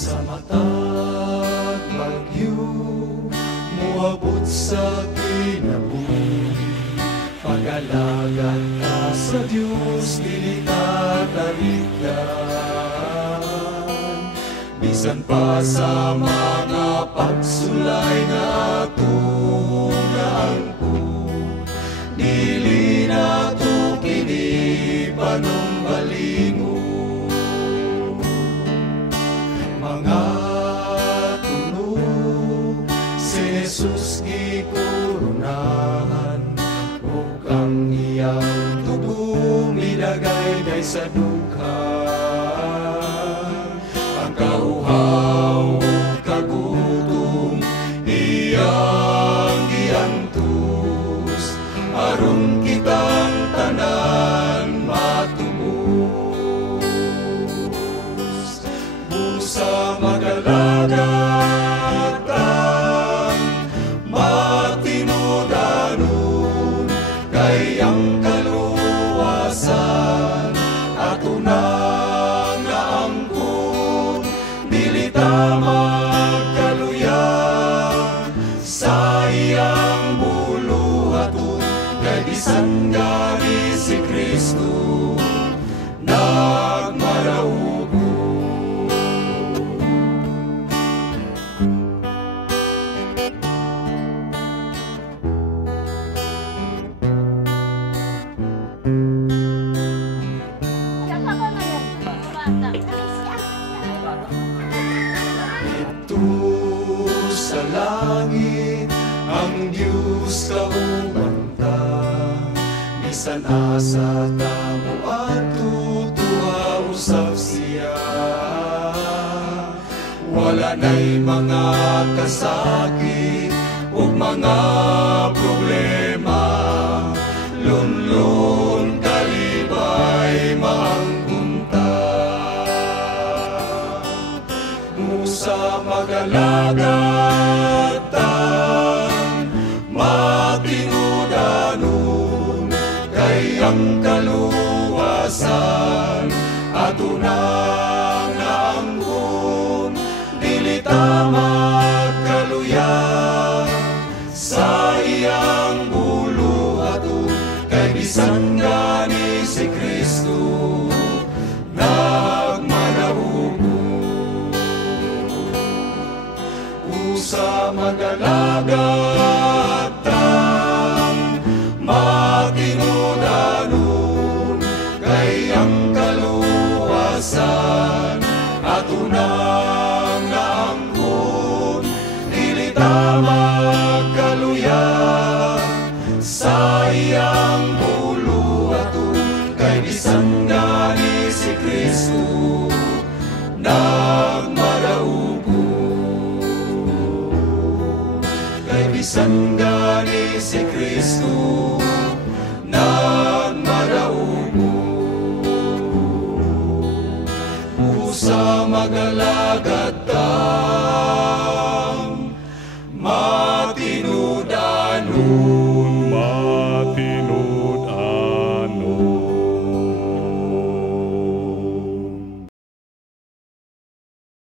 Sa matag bagyo, muabot sa kinabuhi. Pag-alagan ka sa Diyos, dili ka tarigdan. Bisan pa sa mga pagsulay na atong naangkon, dili na to kini panumbalingon. Mga tunog si Jesus gikoronahan, ug ang iyang tubo midagay sa dughan. Ang kauhaw ug kagutom iyang giantos, aron kitang tanan matubos. Busa magalagatan, matinudanon, kay ang kaluwasan ato nang naangkon. Dili ta magkaluya sa iyang buluhaton, kay bisan gani si Kristo nagmaraugo. Ito sa langit ang Diyos kaubanta, bisan asa tamo at tutuwa usab siya. Wala na'y mga kasakit ug mga problema, lunlon kalibay maangkunta. Musa magalagatan, matinudanon, kay ang kaluwasan ato nang naangkon. Dili ta magkaluya sa iyang buluhaton, kay bisan gani si Kristo nagmanaugo. Sa magalagatan, matinudanon, kay ang kaluwasan ato nang naangkon. Dili ta magkaluya sa iyang buluhaton, kay bisan gani si Kristo nagmaraugo. Bisan gani si Kristo nagmaraugo. Busa magalagatan,